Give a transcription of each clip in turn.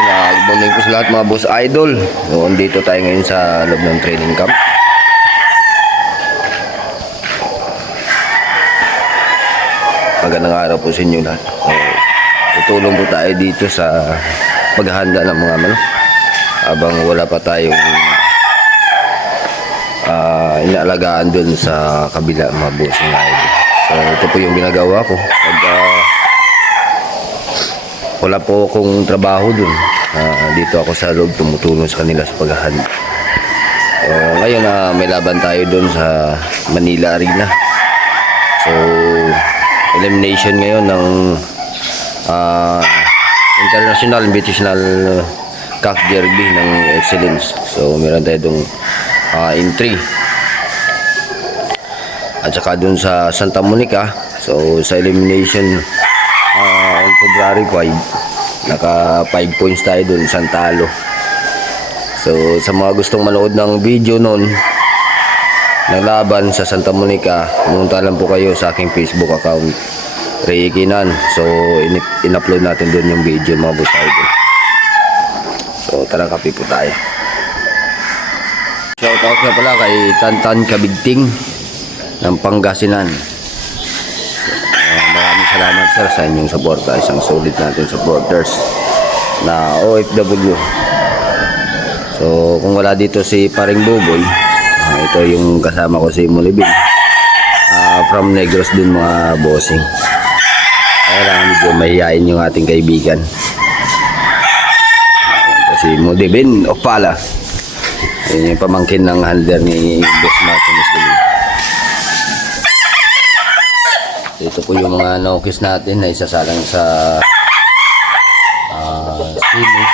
Good morning po sa lahat mga boss idol. So, dito tayo ngayon sa loob ng training camp. Magandang araw po sa inyo lahat. So, tutulong po tayo dito sa paghahanda ng mga manok habang wala pa tayong inaalagaan dun sa kabila mga boss idol. So, ito po yung ginagawa ko pag wala po akong trabaho dun. Dito ako sa loob tumutulong sa kanila sa paghahanda. So, ngayon may laban tayo dun sa Manila Arena. So, elimination ngayon ng International Invitational Cock Derby ng Excellence. So, meron tayo dun entry. At saka dun sa Santa Monica. So, sa elimination on February 5, naka 5 points tayo dun, Santalo. So sa mga gustong manood ng video nun ng laban sa Santa Monica, pumunta lang po kayo sa aking Facebook account, Ray Kinan. So in-upload natin dun yung video mga boss idol. So tara, kape po tayo. Shout out na pala kay Tantan Kabigting ng Pangasinan. Salamat sir sa inyong suporta. Isang solid natin supporters na OFW. So kung wala dito si Paring Buboy, ito yung kasama ko si Mulibin, from Negros din mga bossing. Kaya lang medyo mahihain yung ating kaibigan. Ito si Mulibin Opala. Yun yung pamangkin ng handler ni Boss Martin Escalin. Ito po yung mga naukis natin na isasalang sa sino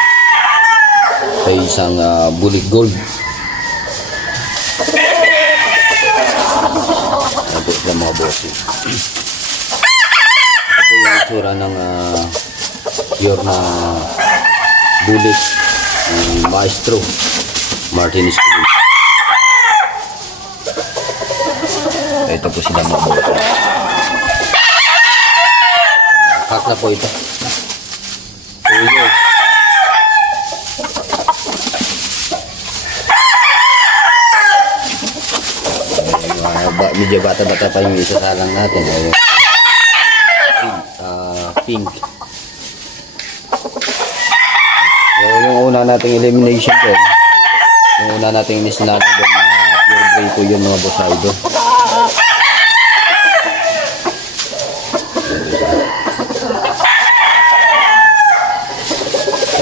sa isang bullet gold. Tapos lang mga bossing. Ito po yung itsura ng pure na bullet Maestro Martin Escalin. Ito po sila mga bossing. Hak na po ito. 2 years. Medyo bata-bata pa yung isasalang natin. Pink. So, yung una nating elimination doon, yung una nating nisinalang doon na pure gray po yun mga boss idol.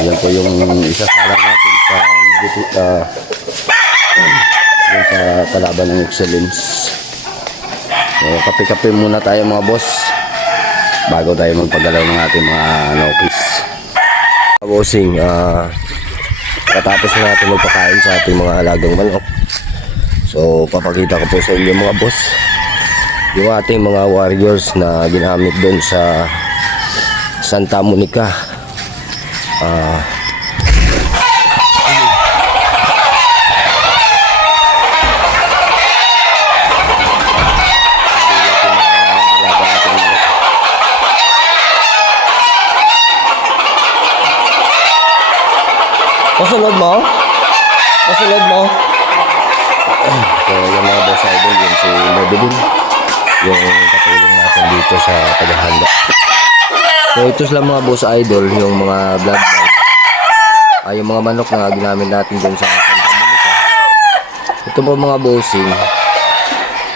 Yan po yung isasalang natin sa dun sa kalaban ng Excellence. So, kape-kape muna tayo mga boss bago tayo magpagalaw ng ating mga nokis. Bossing, katapos na natin magpakain sa ating mga alagang manok. So papakita ko po sa inyo mga boss yung ating mga warriors na ginamit doon sa Santa Monica. Pasulod mo? Pasulod mo? So yung mga boss idol, yun si Medellin, yung katulong natin dito sa paghahanda. So ito sila mga boss idol, yung mga bloodline, yung mga manok na ginamit natin dun sa Santa Monica. Ito po mga bossing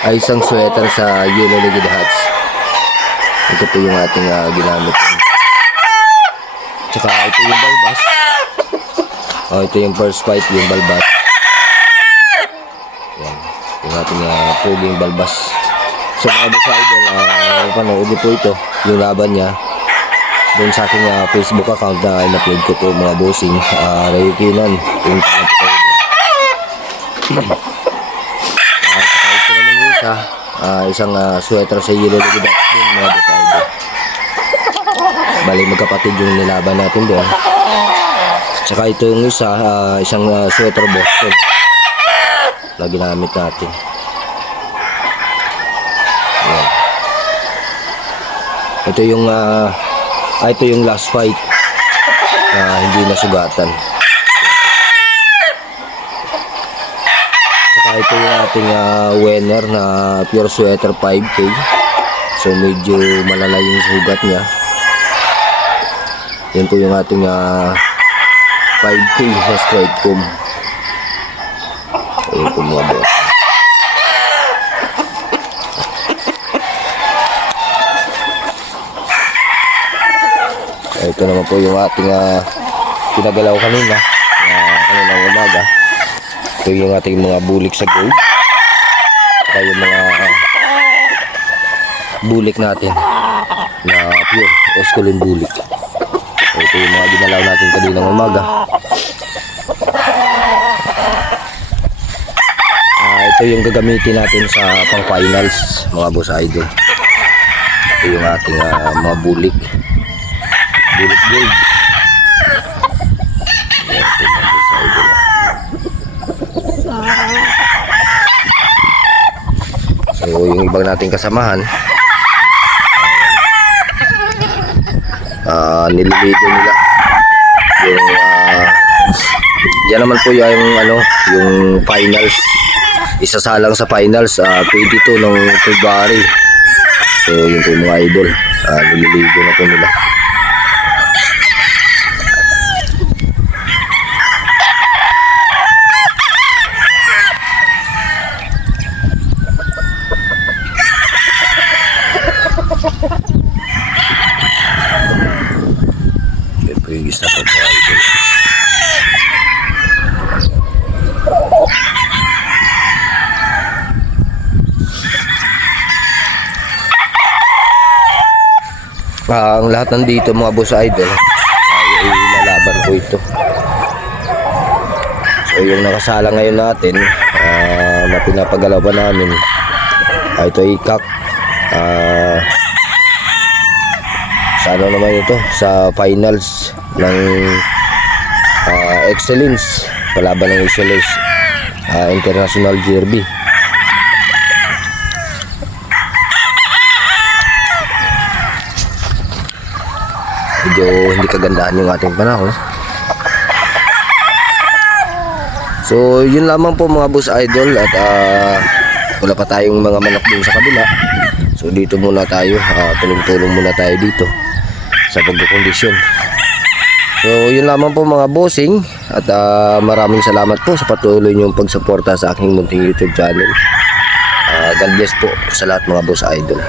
ay isang sweater sa Yellow Legged Hats. Ito po yung ating ginamit. Tsaka ito yung balbas. Ito yung first fight, yung balbas. Yan, yung ating puging balbas. So mga boss idol, panood po ito, yung laban niya doon sa aking Facebook account na in-upload ko po mga bossing, Ray Kinan. Yung tanong po kayo doon. Saka ito naman yung isa, isang sweater sa Yellow Legged Hats din mga boss idol. Bali magkapatid yung nilaban natin doon. Saka ito yung isa, isang sweater Boston na ginamit natin. Ayan. Ito yung last fight na na hindi nasugatan. Saka ito yung ating winner na pure sweater 5K. So medyo malala yung sugat niya. Yan po yung ating 5K na straight comb. Ayun po mga boss. Ito naman po yung ating pinagalaw kanina kaninang umaga. Ito yung ating mga bulik sa gold. Saka yung mga bulik natin na pure Osculin bulik. Ito yung mga ginalaw natin kaninang umaga. Ito yung gagamitin natin sa pang finals mga boss idol. Ito yung ating mga bulik gold. So yung ibang nating kasamahan nililigo nila yung yan naman po yung yung finals, isasalang sa finals 22 ng February. So yun po mga idol, nililigo na po nila. Yan po yung isa po mga idol. Ang lahat nandito mga boss idol ay ilalaban po ito. So yung nakasala ngayon natin na pinapagalaw pa namin ito ay ikak sa ano naman ito sa finals ng excellence, palaban ng excellence international derby. Medyo hindi kagandahan yung ating panahon. So yun lamang po mga boss idol, at wala pa tayong mga manok din sa kabila. So dito muna tayo, tulong-tulong muna tayo dito sa pagkukondisyon. So yun lamang po mga bossing, at maraming salamat po sa patuloy niyong pagsuporta sa aking munting YouTube channel. God bless po sa lahat mga boss idol.